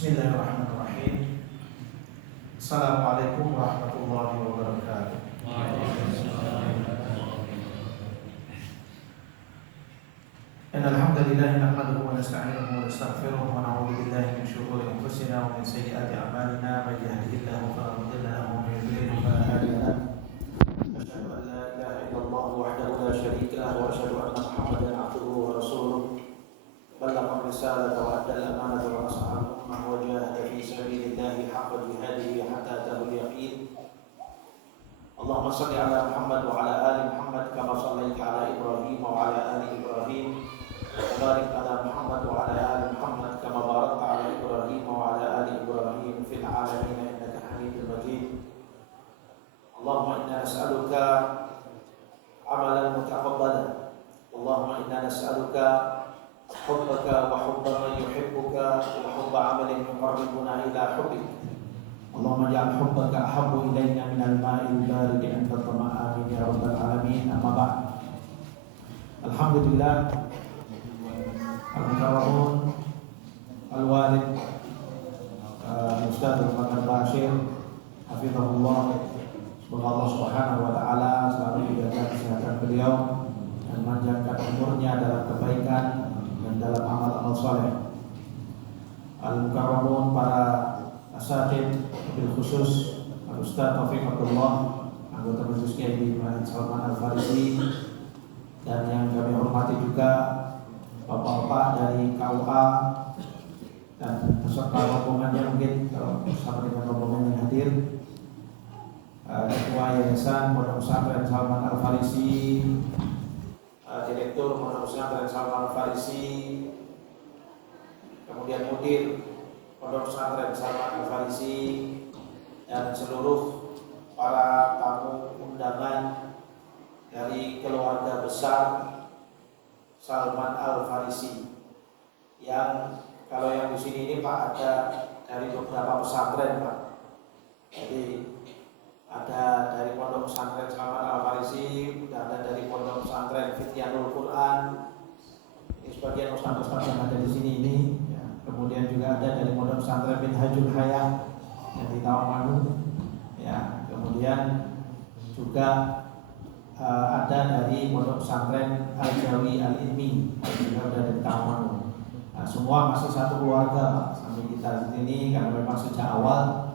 Bismillahirrahmanirrahim. Assalamualaikum warahmatullahi wabarakatuh. Innal hamdalillah nahmaduhu wa nasta'inuhu wa nastaghfiruh wa na'udzu billahi min shururi anfusina wa min sayyiati a'malina. May yahdihillahu fala mudilla lahu wa may yudlil fala hadiya lahu. Asyhadu an la ilaha illallah wahdahu la syarika lahu wa asyhadu anna Muhammadan 'abduhu wa rasuluh. Ballagha risalata wa adda al-amanata wa nasaha al-ummah wa jahada fi sabilillahi haqqa jihadihi hatta ataahu al-yaqin. Allahumma shalli ala Muhammad wa ala ali Muhammad kama shallaita ala Ibrahim wa ala ali Ibrahim. Barik ala Muhammad wa ala ali Muhammad kama barakta ala Ibrahim wa ala ali Ibrahim fil alamin innaka Hamidum Majid. Allahumma inna nas'aluka amalan mutaqabbalan. Allahumma inna nas'aluka hubbaka wa hubba man yuhibbuka wa hubba amalin yuqarribuna ila hubbik. Allahumma ja'al hubbaka ahabbu ilayna minal ma'il barid 'inda tama'a amin ya rabbal alamin. Amma ba'd. Alhamdulillah, al-mukarramun al-walid Ustaz Al-Bakar Bashir hafizahullah. Semoga Allah Subhanahu wa taala selalu menjaga kesehatan beliau dan memanjangkan umurnya dalam kebaikan dan dalam amal-amal saleh. Al-mukarramun para asatid, bil khusus Al-Ustaz Taufik Abdullah, anggota majelis Kiai Muhammad Salman Al-Farisi, dan yang kami hormati juga bapak-bapak dari KUA dan peserta rombongannya, mungkin kalau bersama dengan rombongan yang hadir, Ketua Yayasan Pondok Pesantren Salman Al-Farisi, Direktur Pondok Pesantren Salman Al-Farisi, kemudian Mudir Pondok Pesantren Salman Al-Farisi, dan seluruh para tamu undangan dari keluarga besar Salman Al-Farisi, yang kalau yang di sini ini Pak ada dari beberapa pesantren Pak. Jadi ada dari Pondok Pesantren Salman Al-Farisi, ada dari Pondok Pesantren Fityanul Quran. Ini sebagian ustaz-ustaz yang ada di sini ini. Ya. Kemudian juga ada dari Pondok Pesantren Minhajul Hayah yang di Tawangmangu. Ya. Kemudian juga ada dari Pondok Pesantren Al-Jawi Al-Ilmi yang ada di Tawangmangu. Nah, semua masih satu keluarga Pak. Sampai kita di sini karena memang sejak awal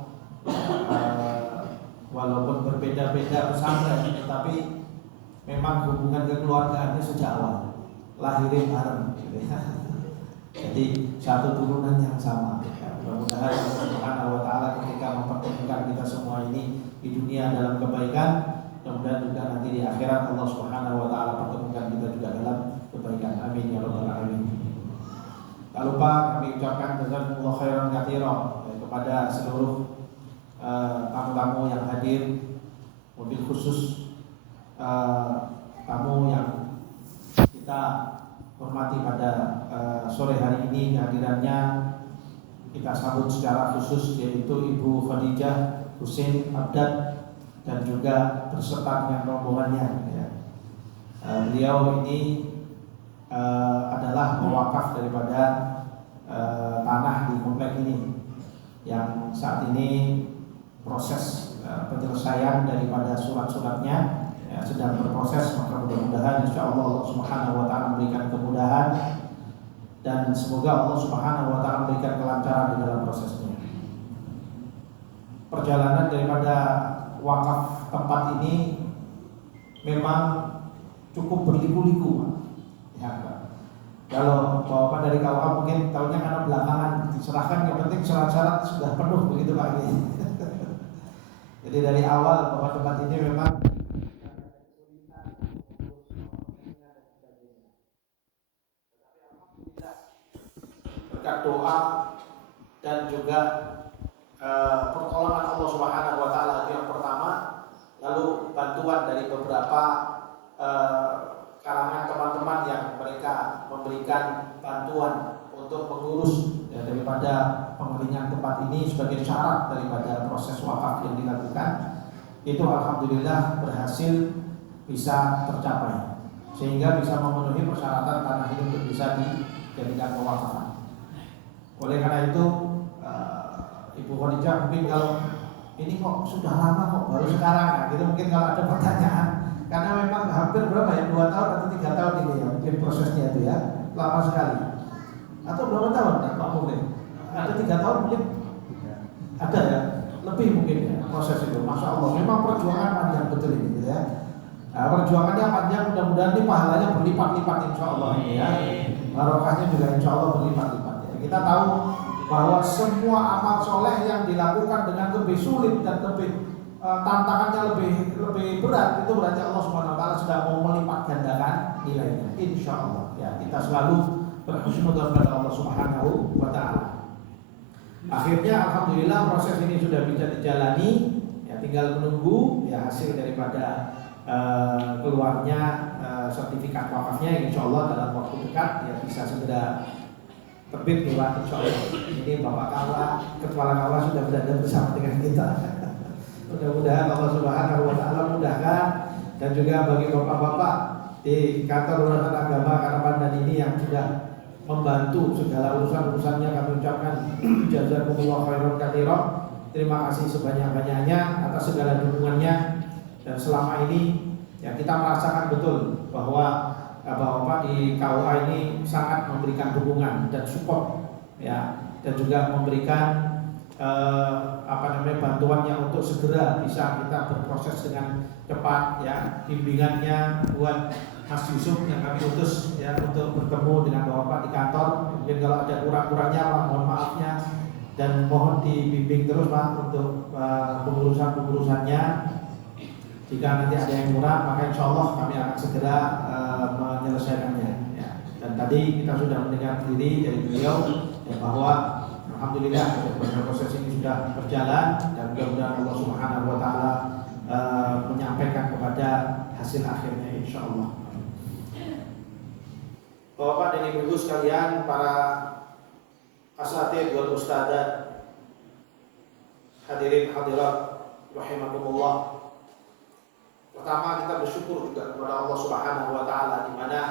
walaupun berbeda-beda pesantren, tetapi memang hubungan kekeluargaannya sejak awal lahirin bareng, gitu ya. Jadi satu turunan yang sama. Ya, mudah-mudahan Allah Subhanahu wa taala ketika mempertemukan kita semua ini di dunia dalam kebaikan, mudah-mudahan juga nanti di akhirat Allah Subhanahu wa taala pertemukan kita juga dalam kebaikan. Amin ya rabbal alamin. Tak lupa kami ucapkan jazakumullahu khairan katsiran kepada seluruh tamu-tamu yang hadir, mobil khusus tamu yang kita hormati pada sore hari ini. Kehadirannya kita sambut secara khusus, yaitu Ibu Khadijah Husin Abdad dan juga berserta dengan rombongannya. Ya. Beliau ini adalah pewakaf daripada tanah di komplek ini yang saat ini proses penyelesaian daripada surat-suratnya sedang berproses. Maka mudah-mudahan insyaallah Allah Subhanahu wa taala memberikan kemudahan dan semoga Allah Subhanahu wa taala memberikan kelancaran di dalam prosesnya. Perjalanan daripada wakaf tempat ini memang cukup berliku-liku. Ya, kalau Bapak dari KUA mungkin tahunya karena belakangan diserahkan, yang penting syarat-syarat sudah penuh begitu Pak. Jadi dari awal bahwa tempat ini memang berkat doa dan juga pertolongan Allah Subhanahu wa taala itu yang pertama, lalu bantuan dari beberapa kalangan teman-teman yang mereka memberikan bantuan untuk mengurus daripada pengeringan tempat ini sebagai syarat daripada proses wakaf yang dilakukan, itu alhamdulillah berhasil bisa tercapai sehingga bisa memenuhi persyaratan tanah ini untuk bisa dijadikan pewakafan. Oleh karena itu Ibu Khadijah mungkin kalau ini kok sudah lama kok baru sekarang ya, gitu mungkin kalau ada pertanyaan karena memang hampir berapa ya 2 tahun atau 3 tahun ini ya mungkin prosesnya itu ya lama sekali atau berapa tahun Pak mungkin ada 3 tahun mungkin ada ya lebih mungkin ya proses itu. Masya Allah memang perjuangan panjang betul ini gitu ya. Nah, perjuangannya panjang, mudah-mudahan ini pahalanya berlipat-lipat insya Allah ya. Barokahnya juga insya Allah berlipat-lipat ya. Kita tahu bahwa semua amal soleh yang dilakukan dengan lebih sulit dan lebih tantangannya lebih berat, itu berarti Allah Subhanahu Wa Taala sudah mau melipat gandakan nilainya. Insya Allah ya, kita selalu berhusnuzon kepada Allah Subhanahu Wa Taala. Akhirnya alhamdulillah proses ini sudah bisa dijalani, ya tinggal menunggu ya hasil daripada keluarnya sertifikat wakafnya. Insya Allah dalam waktu dekat ya bisa segera terbit nih Pak, insya Allah. Ini Bapak Kawla, Kepala Kawla sudah berada bersama dengan kita. Mudah-mudahan Allah Subhanahu Wa Taala mudahkan, dan juga bagi bapak-bapak di kantor urusan agama Karapandan ini yang sudah membantu segala urusan-urusannya, kami ucapkan jazakumullah khairan katsiran. Terima kasih sebanyak-banyaknya atas segala dukungannya. Dan selama ini ya kita merasakan betul bahwa bapak di KUA ini sangat memberikan dukungan dan support ya, dan juga memberikan bantuannya untuk segera bisa kita berproses dengan cepat ya. Bimbingannya buat Mas Yusuf yang kami utus ya untuk bertemu dengan bapak di kantor. Mungkin kalau ada kurang-kurangnya Pak, mohon maafnya, dan mohon dibimbing terus Pak untuk pengurusan-pengurusannya. Jika nanti ada yang kurang, maka insya Allah kami akan segera menyelesaikannya ya. Dan tadi kita sudah mendengar sendiri dari beliau ya, bahwa alhamdulillah proses ini sudah berjalan, dan mudah-mudahan Allah Subhanahu Wa Taala menyampaikan kepada hasil akhirnya insya Allah. Bapak dan Ibu sekalian, para asatidz wal ustadzat, hadirin hadirat rahimakumullah. Pertama kita bersyukur juga kepada Allah Subhanahu Wa Taala di mana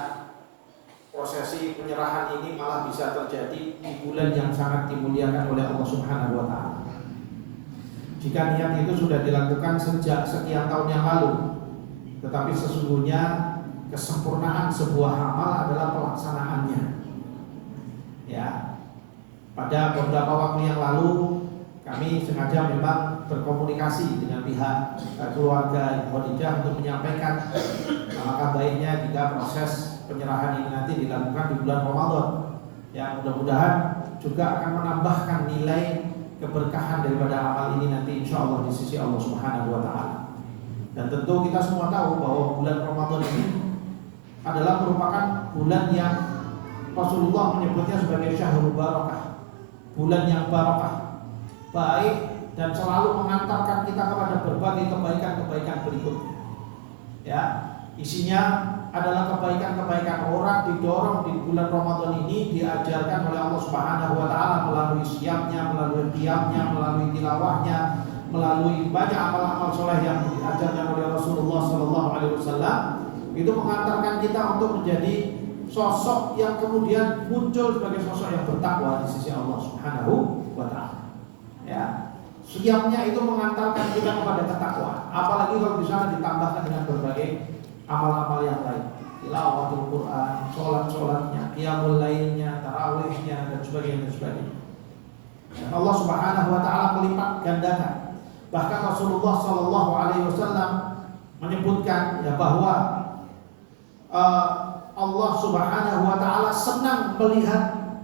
prosesi penyerahan ini malah bisa terjadi di bulan yang sangat dimuliakan oleh Allah Subhanahu Wa Taala. Jika niat itu sudah dilakukan sejak sekian tahun yang lalu, tetapi sesungguhnya kesempurnaan sebuah amal adalah pelaksanaannya. Ya, pada beberapa waktu yang lalu kami sengaja memang berkomunikasi dengan pihak keluarga Ibu Khadijah untuk menyampaikan alangkah baiknya jika proses penyerahan ini nanti dilakukan di bulan Ramadan. Ya, mudah-mudahan juga akan menambahkan nilai keberkahan daripada amal ini nanti insya Allah di sisi Allah Subhanahu Wa Taala. Dan tentu kita semua tahu bahwa bulan Ramadan ini adalah merupakan bulan yang Rasulullah menyebutnya sebagai syahrul barakah, bulan yang barakah, baik, dan selalu mengantarkan kita kepada berbagai kebaikan-kebaikan berikutnya. Ya, isinya adalah kebaikan-kebaikan. Orang didorong di bulan Ramadan ini diajarkan oleh Allah Subhanahu Wa Taala melalui siamnya, melalui qiyamnya, melalui tilawahnya, melalui banyak amal-amal soleh yang diajarkan oleh Rasulullah Sallallahu Alaihi Wasallam. Itu mengantarkan kita untuk menjadi sosok yang kemudian muncul sebagai sosok yang bertakwa di sisi Allah Subhanahu Wa Taala. Ya, siapnya itu mengantarkan kita kepada ketakwaan. Apalagi kalau di sana ditambahkan dengan berbagai amal-amal yang lain, tilawatul Quran, sholat-sholatnya, qiyamul lailnya, tarawihnya, dan sebagainya. Dan Allah Subhanahu Wa Taala melipat gandakan. Bahkan Rasulullah Sallallahu Alaihi Wasallam menyebutkan ya bahwa Allah Subhanahu Wa Taala senang melihat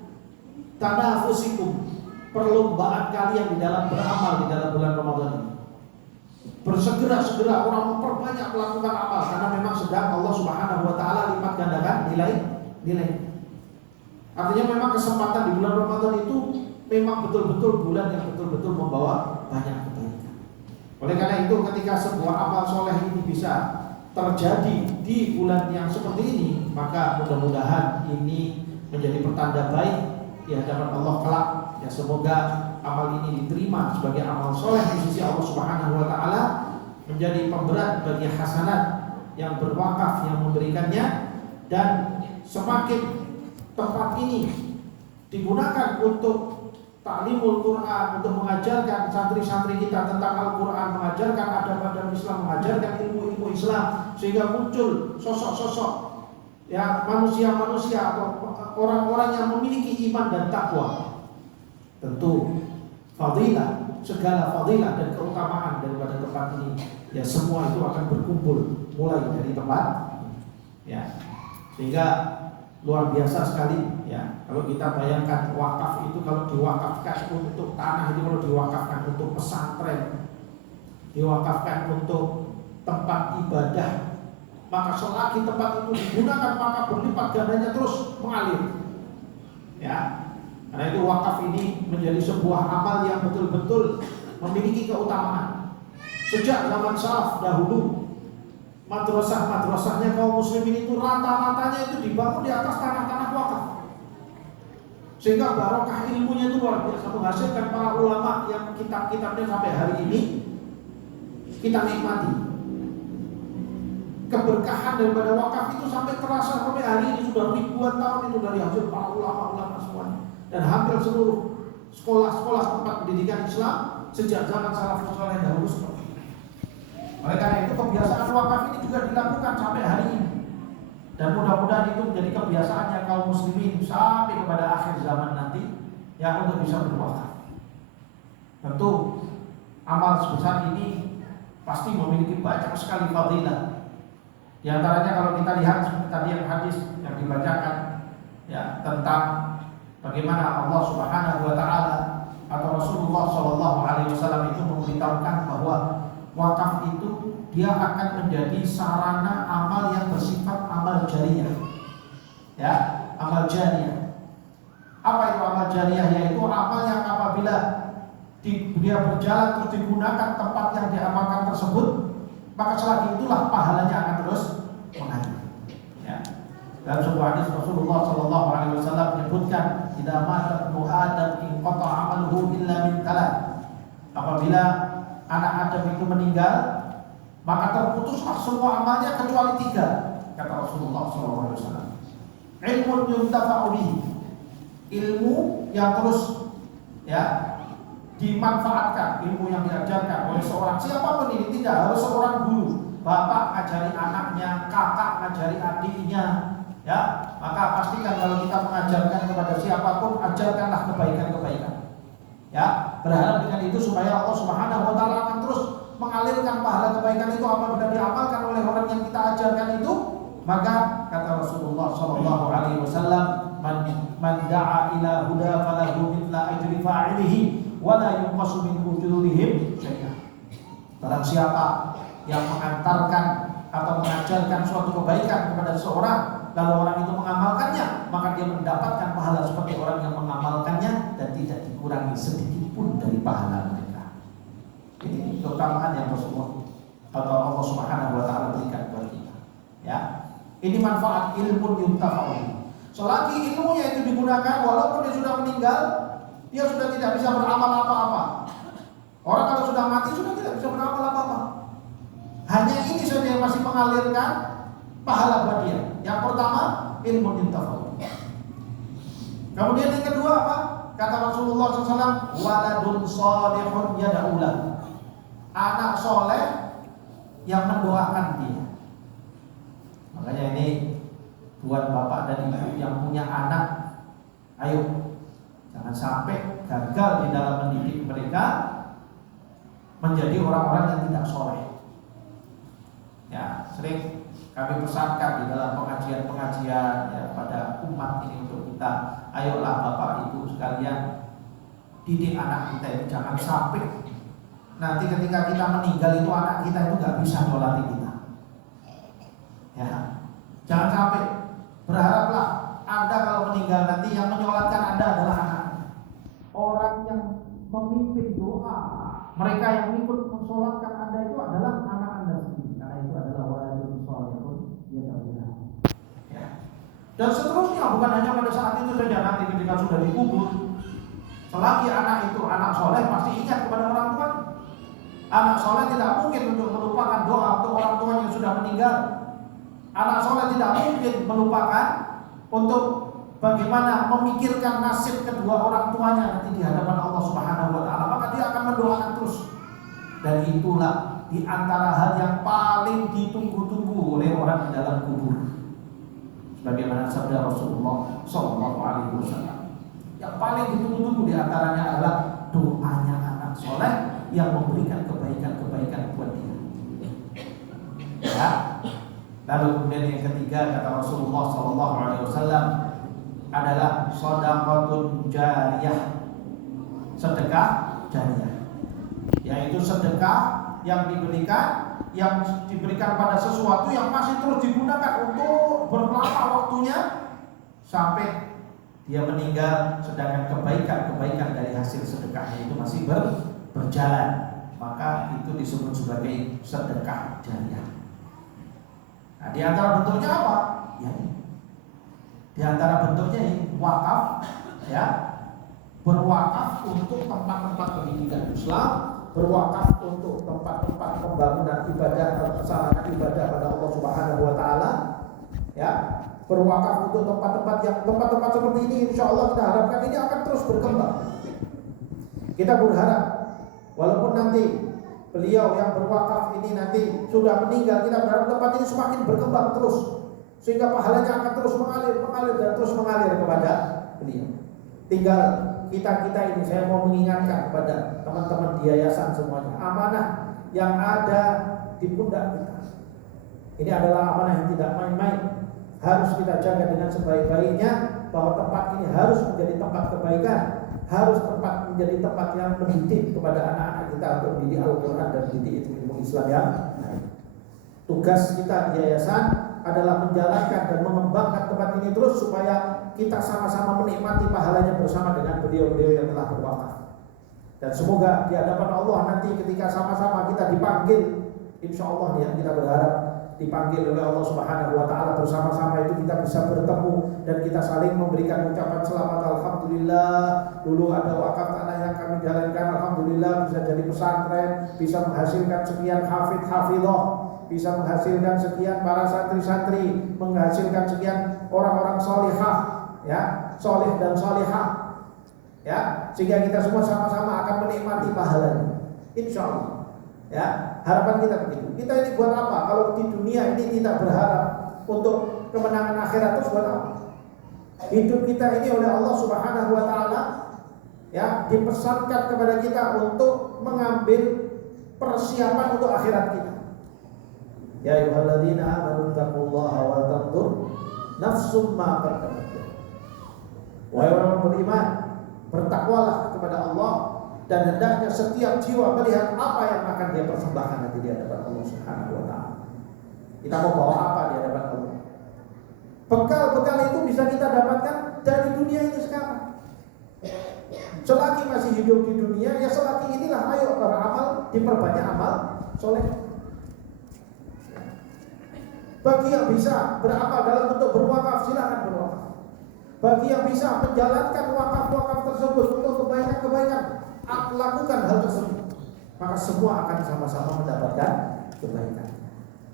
tanafusikum, perlombaan kalian di dalam beramal di dalam bulan Ramadan ini. Bersegera-segera orang memperbanyak melakukan amal karena memang sedang Allah Subhanahu Wa Taala lipat gandakan nilai. Artinya memang kesempatan di bulan Ramadan itu memang betul-betul bulan yang betul-betul membawa banyak kebaikan. Oleh karena itu ketika sebuah amal soleh ini bisa terjadi di bulan yang seperti ini, maka mudah-mudahan ini menjadi pertanda baik di hadapan Allah kelak. Ya, semoga amal ini diterima sebagai amal soleh di sisi Allah Subhanahu Wa Taala, menjadi pemberat bagi hasanat yang berwakaf yang memberikannya, dan semakin tempat ini digunakan untuk taklimul Quran, untuk mengajarkan santri-santri kita tentang Al-Quran, mengajarkan adab-adab Islam, mengajarkan ilmu-ilmu Islam, sehingga muncul sosok-sosok ya manusia-manusia atau orang-orang yang memiliki iman dan takwa. Tentu fadilah, segala fadilah dan keutamaan daripada tempat ini ya semua itu akan berkumpul mulai dari tempat ya, sehingga luar biasa sekali ya. Kalau kita bayangkan wakaf itu, kalau diwakafkan untuk tanah itu, kalau diwakafkan untuk pesantren, diwakafkan untuk tempat ibadah, maka selagi tempat itu digunakan maka berlipat gandanya terus mengalir ya. Karena itu wakaf ini menjadi sebuah amal yang betul-betul memiliki keutamaan. Sejak zaman salaf dahulu, madrasah-madrasahnya kaum muslimin itu rata-ratanya itu dibangun di atas tanah-tanah wakaf, sehingga barokah ilmunya itu luar biasa, menghasilkan para ulama yang kitab-kitabnya sampai hari ini kita nikmati. Keberkahan daripada wakaf itu sampai terasa sampai hari ini, sudah ribuan tahun itu dari hasil para ulama-ulama semuanya. Dan hampir seluruh sekolah-sekolah tempat pendidikan Islam sejak zaman salafus saleh dahulu seperti itu. Oleh karena itu kebiasaan wakaf ini juga dilakukan sampai hari ini. Dan mudah-mudahan itu menjadi kebiasaannya kaum muslimin sampai kepada akhir zaman nanti yang untuk bisa berwakaf. Tentu amal sebesar ini pasti memiliki banyak sekali fadilah. Di antaranya kalau kita lihat seperti tadi yang hadis yang dibacakan ya tentang bagaimana Allah Subhanahu wa taala atau Rasulullah sallallahu alaihi wasallam itu memberitahukan bahwa wakaf itu dia akan menjadi sarana amal yang bersifat amal jariyah. Ya, amal jariyah. Apa itu amal jariyah? Yaitu amal yang apabila dia berjalan terus digunakan tempat yang diamalkan tersebut, maka selagi itulah pahalanya akan terus mengalir. Ya. Dalam sebuah hadis Rasulullah sallallahu alaihi wasallam menyebutkan, "Idza mata ibnu Adam inqata 'amaluhu illa min thalath." Apabila anak Adam itu meninggal, maka terputuslah semua amalnya kecuali 3, kata Rasulullah sallallahu alaihi wasallam. Ilmun yuntafa'u bihi, ilmu yang terus ya dimanfaatkan, ilmu yang diajarkan oleh seorang siapapun ini, tidak harus seorang guru, bapak ngajari anaknya, kakak ngajari adiknya, ya, maka pastikan kalau kita mengajarkan kepada siapapun, ajarkanlah kebaikan-kebaikan. Ya, berharap dengan itu supaya Allah Subhanahu wa taala akan terus mengalirkan pahala kebaikan itu apabila diamalkan oleh orang yang kita ajarkan itu. Maka kata Rasulullah sallallahu alaihi wasallam, man da'a ila huda falahu mithla ajri fa'ilihi wa la yunqasu min ujurihim syai'an. Barang siapa yang mengantarkan atau mengajarkan suatu kebaikan kepada seseorang, lalu orang itu mengamalkannya, maka dia mendapatkan pahala seperti orang yang mengamalkannya dan tidak dikurangi sedikit pun dari pahala mereka. Ini keutamaan yang Rasulullah atau Allah Subhanahu wa taala berikan kepada kita. Ya. Ini manfaat ilmu yuntafa'u. Selagi ilmunya itu digunakan, walaupun dia sudah meninggal, dia sudah tidak bisa beramal apa-apa. Orang kalau sudah mati sudah tidak bisa beramal apa-apa. Hanya ini saja yang masih mengalirkan pahala buat dia. Yang pertama, ilmu yuntafa'u. Kemudian yang kedua apa? Kata Rasulullah SAW, waladun sholihun yad'ulah. Anak soleh yang mendoakan dia. Makanya ini buat bapak dan ibu yang punya anak, ayo jangan sampai gagal di dalam mendidik mereka menjadi orang-orang yang tidak soleh. Ya, sering kami pesankan di dalam pengajian-pengajian ya, pada umat ini untuk kita, ayolah bapak ibu sekalian didik anak kita ini, jangan sampai nanti ketika kita meninggal itu anak kita itu nggak bisa nyolati kita. Ya, jangan sampai berharaplah Anda kalau meninggal nanti yang menyolatkan Anda adalah anak. Orang yang memimpin doa, mereka yang ikut mensolatkan Anda itu adalah anak Anda sendiri. Karena itu adalah waladun sholihun yad'ulah. Ya. Dan seterusnya, bukan hanya pada saat itu saja, nanti ketika sudah dikubur, selagi anak itu anak soleh pasti ingat kepada orang tua. Anak soleh tidak mungkin untuk melupakan doa untuk orang tua yang sudah meninggal. Anak soleh tidak mungkin melupakan untuk bagaimana memikirkan nasib kedua orang tuanya nanti di hadapan Allah Subhanahu wa taala, maka dia akan mendoakan terus. Dan itulah di antara hal yang paling ditunggu-tunggu oleh orang di dalam kubur. Sebagaimana sabda Rasulullah sallallahu alaihi wasallam, yang paling ditunggu-tunggu di antaranya adalah doanya anak soleh yang memberikan kebaikan-kebaikan buat dia. Ya. Lalu kemudian yang ketiga kata Rasulullah sallallahu alaihi wasallam adalah shadaqatun jariyah, sedekah jariyah, yaitu sedekah yang diberikan pada sesuatu yang masih terus digunakan untuk berlama waktunya sampai dia meninggal, sedangkan kebaikan dari hasil sedekahnya itu masih berjalan, maka itu disebut sebagai sedekah jariyah. Nah, di antara bentuknya apa? Ya, di antara bentuknya ini wakaf, ya, berwakaf untuk tempat-tempat pendidikan Islam, berwakaf untuk tempat-tempat pembangunan ibadah, persarana ibadah pada Allah Subhanahu wa taala, ya, berwakaf untuk tempat-tempat seperti ini. Insya Allah kita harapkan ini akan terus berkembang. Kita berharap walaupun nanti beliau yang berwakaf ini nanti sudah meninggal, kita berharap tempat ini semakin berkembang terus, sehingga pahalanya akan terus mengalir dan terus mengalir kepada beliau. Tinggal kita ini, saya mau mengingatkan kepada teman-teman di yayasan semuanya, amanah yang ada di pundak kita ini adalah amanah yang tidak main-main, harus kita jaga dengan sebaik-baiknya, bahwa tempat ini harus menjadi tempat kebaikan, harus menjadi tempat yang mendidik kepada anak-anak kita untuk mendidik Al-Quran dan mendidik ilmu Islam yang lain. Tugas kita di yayasan adalah menjalankan dan mengembangkan tempat ini terus supaya kita sama-sama menikmati pahalanya bersama dengan beliau-beliau yang telah berwakaf. Dan semoga di hadapan Allah nanti ketika sama-sama kita dipanggil, insya Allah ya, kita berharap dipanggil oleh Allah Subhanahu wa taala bersama-sama itu kita bisa bertemu dan kita saling memberikan ucapan selamat. Alhamdulillah, dulu ada wakaf tanah yang kami jalankan, alhamdulillah bisa jadi pesantren, bisa menghasilkan sekian hafidh-hafidhah, bisa menghasilkan sekian para santri-santri, menghasilkan sekian orang-orang solihah, ya, solih dan solihah, ya, sehingga kita semua sama-sama akan menikmati pahalanya, insya Allah. Ya, harapan kita begitu. Kita ini buat apa? Kalau di dunia ini kita berharap untuk kemenangan akhirat, terus buat apa? Hidup kita ini oleh Allah Subhanahu wa taala, ya, dipesankan kepada kita untuk mengambil persiapan untuk akhirat kita. Ya ayyuhalladzina amanu taqullaha wa tanzur nafsum ma qaddamat. Wahai orang beriman, bertakwalah kepada Allah, dan hendaknya setiap jiwa melihat apa yang akan dia persembahkan nanti di hadapan Allah Subhanahu wa taala. Kita mau bawa apa di hadapan Allah? Bekal-bekal itu bisa kita dapatkan dari dunia ini sekarang. Selagi masih hidup di dunia, ya selagi inilah ayo beramal, diperbanyak amal soleh. Bagi yang bisa beramal dalam bentuk berwakaf, silakan berwakaf. Bagi yang bisa menjalankan wakaf-wakaf tersebut untuk kebaikan-kebaikan, lakukan hal tersebut, maka semua akan sama-sama mendapatkan kebaikan.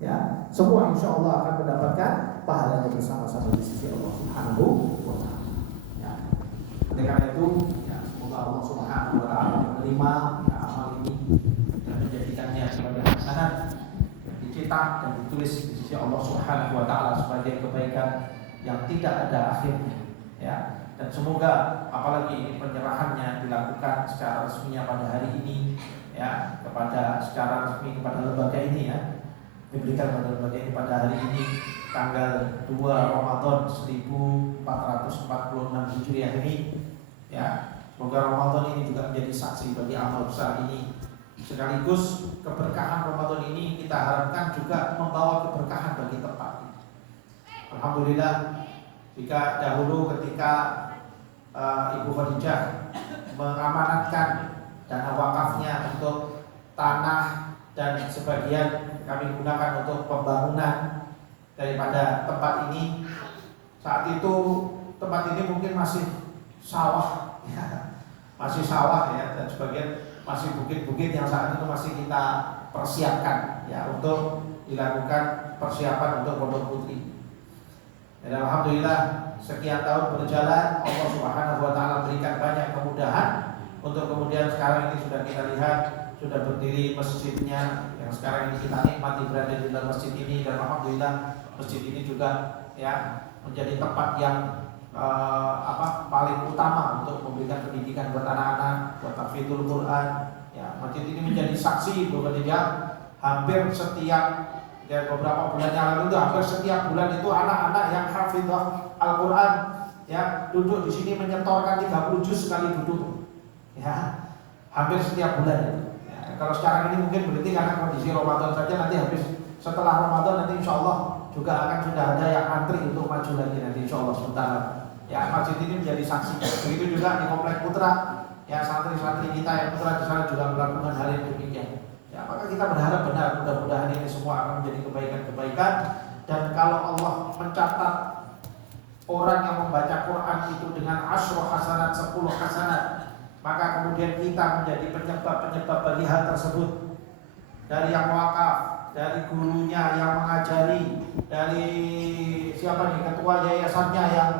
Ya, semua insya Allah akan mendapatkan pahalanya bersama-sama di sisi Allah Subhanahu wa taala. Ya. Oleh karena itu, ya, semoga Allah Subhanahu wa taala menerima ya, amal ini dan menjadikannya sebagai hasanat, dicetak dan ditulis di sisi Allah Subhanahu wa taala sebagai kebaikan yang tidak ada akhirnya. Ya. Dan semoga apalagi ini penyerahannya dilakukan secara resminya pada hari ini, ya, secara resmi kepada lembaga ini, ya, diberikan pada lembaga ini pada hari ini tanggal 2 Ramadan 1446 Hijriah ini, ya. Semoga Ramadan ini juga menjadi saksi bagi amal besar ini, sekaligus keberkahan Ramadan ini kita harapkan juga membawa keberkahan bagi tempat ini. Alhamdulillah, jika dahulu ketika Ibu Khadijah mengamanatkan dana wakafnya untuk tanah dan sebagian kami gunakan untuk pembangunan daripada tempat ini, saat itu tempat ini mungkin masih sawah, ya, masih sawah, ya, dan sebagian masih bukit-bukit yang saat itu masih kita persiapkan, ya, untuk dilakukan persiapan untuk pondok putri. Dan alhamdulillah sekian tahun berjalan, Allah Subhanahu wa taala berikan banyak kemudahan untuk kemudian sekarang ini sudah kita lihat sudah berdiri masjidnya yang sekarang ini kita nikmati berada di dalam masjid ini, dan alhamdulillah masjid ini juga ya menjadi tempat yang paling utama untuk memberikan pendidikan buat anak-anak, buat tahfidzul Quran. Ya, masjid ini menjadi saksi bahwa dia hampir setiap beberapa bulan yang lalu itu hampir setiap bulan itu anak-anak yang hafizah Al-Quran ya duduk di sini menyetorkan 30 juz sekali duduk. Ya, hampir setiap bulan itu. Ya, kalau sekarang ini mungkin berarti karena kondisi Ramadan saja, nanti habis setelah Ramadan nanti insya Allah juga akan sudah ada yang antri untuk maju lagi nanti insya Allah sebentar. Ya, masjid ini menjadi saksi. Begitu juga di Komplek Putra, ya santri-santri kita yang putra di sana juga melakukan hal yang demikian. Ya, maka kita berharap benar mudah-mudahan ini semua akan menjadi kebaikan-kebaikan. Dan kalau Allah mencatat orang yang membaca Quran itu dengan 10 hasanat, 10 hasanat, maka kemudian kita menjadi penyebab-penyebab bagi hal tersebut. Dari yang wakaf, dari gurunya yang mengajari, dari siapa nih ketua yayasannya yang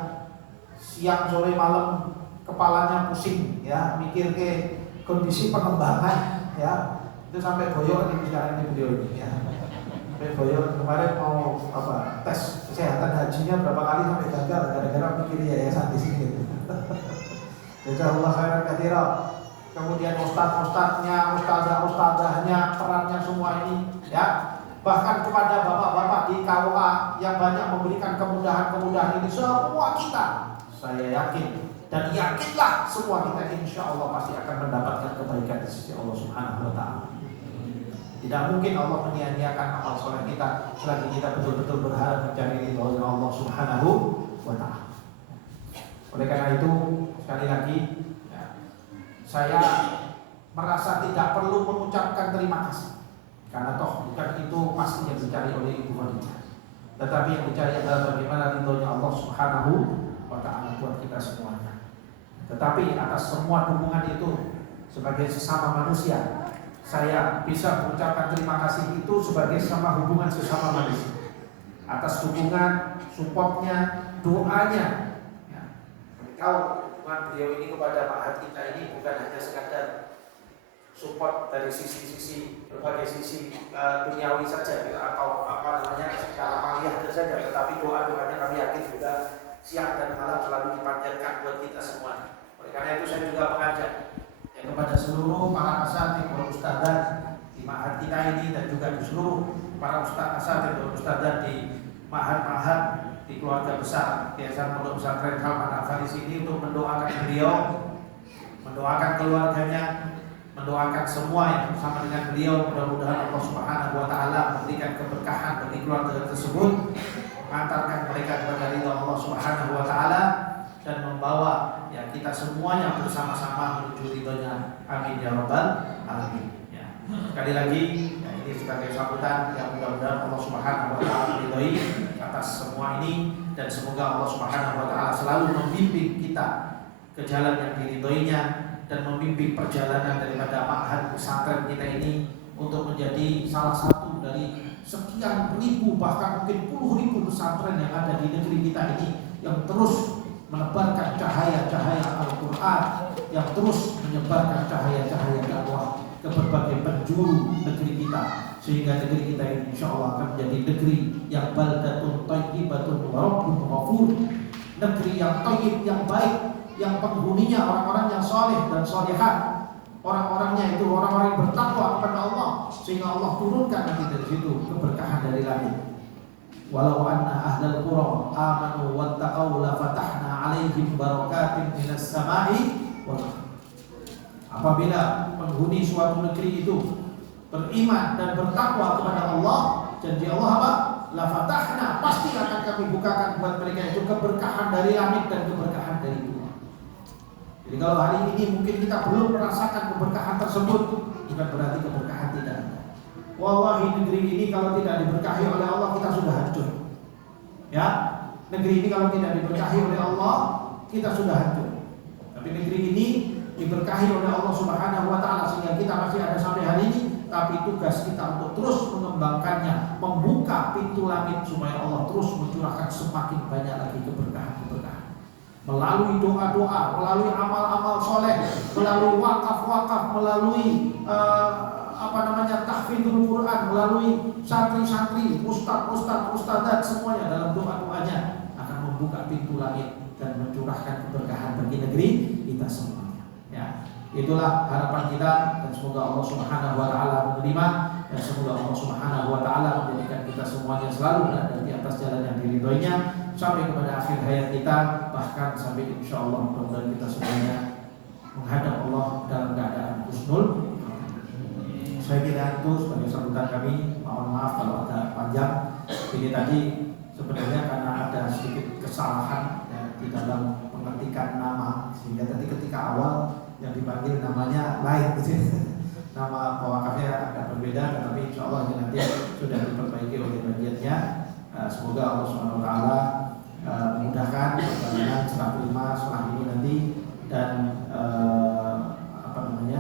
siang sore malam kepalanya pusing ya mikir ke kondisi pengembangan ya, itu sampai boyor ini sekarang ini beliau ini ya, sampai boyor. Kemarin mau tes kesehatan hajinya berapa kali sampai gagal gara-gara mikir yayasan di sini gitu. Jazakallahu khairan katsiran. Kemudian ustadz-ustadznya, ustadzah-ustadzahnya, perannya semua ini ya, bahkan kepada bapak-bapak di KUA yang banyak memberikan kemudahan-kemudahan ini, semua kita, saya yakin dan yakinlah semua kita insya Allah pasti akan mendapatkan kebaikan di sisi Allah Subhanahu wa taala. Tidak mungkin Allah menyia-nyiakan amal soleh kita selagi kita betul-betul berharap mencari ridha Allah Subhanahu wa taala. Oleh karena itu, sekali lagi ya, saya merasa tidak perlu mengucapkan terima kasih, karena toh bukan itu pasti yang dicari oleh Ibu Khadijah, tetapi yang dicari adalah bagaimana ridhonya Allah Subhanahu wa taala buat kita semuanya. Tetapi atas semua dukungan itu, sebagai sesama manusia, saya bisa mengucapkan terima kasih itu sebagai sama hubungan sesama manusia. Atas dukungan, supportnya, doanya. Ya. Tahu dukungan beliau ini kepada ma'had kita ini bukan hanya sekadar support dari sisi-sisi berbagai sisi duniawi saja atau secara maliyah saja, tetapi doa-doanya kami yakin juga siang dan malam selalu dipanjatkan buat kita semua. Oleh karena itu saya juga mengajak kepada seluruh para asatidz dan ustadzah di ma'had kita ini, dan juga di seluruh para asatidz dan ustadzah di ma'had-ma'had di keluarga besar Yayasan Pondok Pesantren Khalman Al-Faris ini, untuk mendoakan beliau, mendoakan keluarganya, mendoakan semua yang bersama dengan beliau. Mudah-mudahan Allah Subhanahu wa taala memberikan keberkahan bagi keluarga tersebut, mengantarkan mereka kepada ridha Allah Subhanahu wa taala, dan membawa ya kita semuanya bersama-sama menuju ridhonya. Amin ya rabbal alamin. Ya. Sekali lagi ya, ini sebagai sambutan yang mudah-mudahan Allah Subhanahu wa taala ridhoi atas semua ini, dan semoga Allah Subhanahu wa taala selalu membimbing kita ke jalan yang diridhoinya, dan membimbing perjalanan daripada ma'had pesantren kita ini untuk menjadi salah satu dari sekian ribu, bahkan mungkin puluh ribu pesantren yang ada di negeri kita ini, yang terus menebarkan cahaya-cahaya Al-Quran, yang terus menyebarkan cahaya-cahaya dakwah ke berbagai penjuru negeri kita, sehingga negeri kita ini insya Allah akan menjadi negeri yang baldatun thayyibatun wa rabbun ghafur, negeri yang thayyib, yang baik, yang penghuninya orang-orang yang soleh dan solehah, orang-orangnya itu orang-orang yang bertakwa kepada Allah, sehingga Allah turunkan nanti dari situ keberkahan dari langit. Walau anna ahlal qura amanu wattaqau la fatahna alaihim barakatin minas sama'i wal ardh. Apabila penghuni suatu negeri itu beriman dan bertakwa kepada Allah, janji Allah apa? La fatahna, pasti akan kami bukakan buat mereka itu keberkahan dari langit dan keberkahan dari bumi. Jadi kalau hari ini mungkin kita belum merasakan keberkahan tersebut, bukan berarti keberkahan tidak ada. Wallahi negeri ini kalau tidak diberkahi oleh Allah, kita sudah hancur. Ya, negeri ini kalau tidak diberkahi oleh Allah, kita sudah hancur. Tapi negeri ini diberkahi oleh Allah Subhanahu wa taala, sehingga kita masih ada sampai hari ini, tapi tugas kita untuk terus mengembangkannya, membuka pintu langit supaya Allah terus mencurahkan semakin banyak lagi keberkahan-keberkahan melalui doa-doa, melalui amal-amal soleh, melalui wakaf-wakaf, melalui tahfidzul Quran, melalui santri-santri, ustadzat semuanya dalam doa-doanya akan membuka pintu langit dan mencurahkan keberkahan bagi negeri kita semuanya. Ya, itulah harapan kita dan semoga Allah Subhanahu wa taala menerima dan semoga Allah Subhanahu wa taala menjadikan kita semuanya selalu berada di atas jalan yang diridhoinya sampai kepada akhir hayat kita, bahkan sampai insyaallah mudah-mudahan kita semuanya menghadap Allah dalam keadaan husnul. Saya kira itu sebagai sambutan kami. Mohon maaf kalau ada panjang. Ini tadi sebenarnya karena ada sedikit kesalahan ya, di dalam pengetikan nama, sehingga tadi ketika awal yang dipanggil namanya lain gitu. Nama pewakafnya agak berbeda, tetapi insya Allah ini nanti sudah diperbaiki oleh bagiannya. Semoga Allah Subhanahu Wa Taala memudahkan perjalanan serah terima setelah ini nanti dan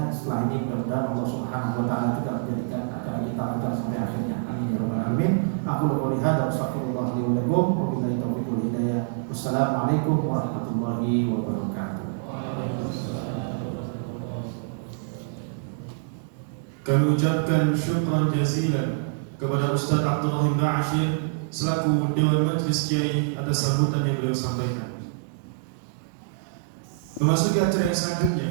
setelah ini mudah-mudahan Allah Subhanahu Wa Taala juga menjadikan acara kita lancar sampai akhirnya. Amin ya rabbal alamin. Aku lakukan hada wa astaghfirullah li wa lakum wa billahi taufiq wal hidayah. Wassalamualaikum warahmatullahi wabarakatuh. Kami ucapkan syukran jazilan kepada Ustaz Abdul Rahim Ba'asyir selaku Dewan Majlis Kiai atas sambutan yang beliau sampaikan. Memasuki acara yang selanjutnya.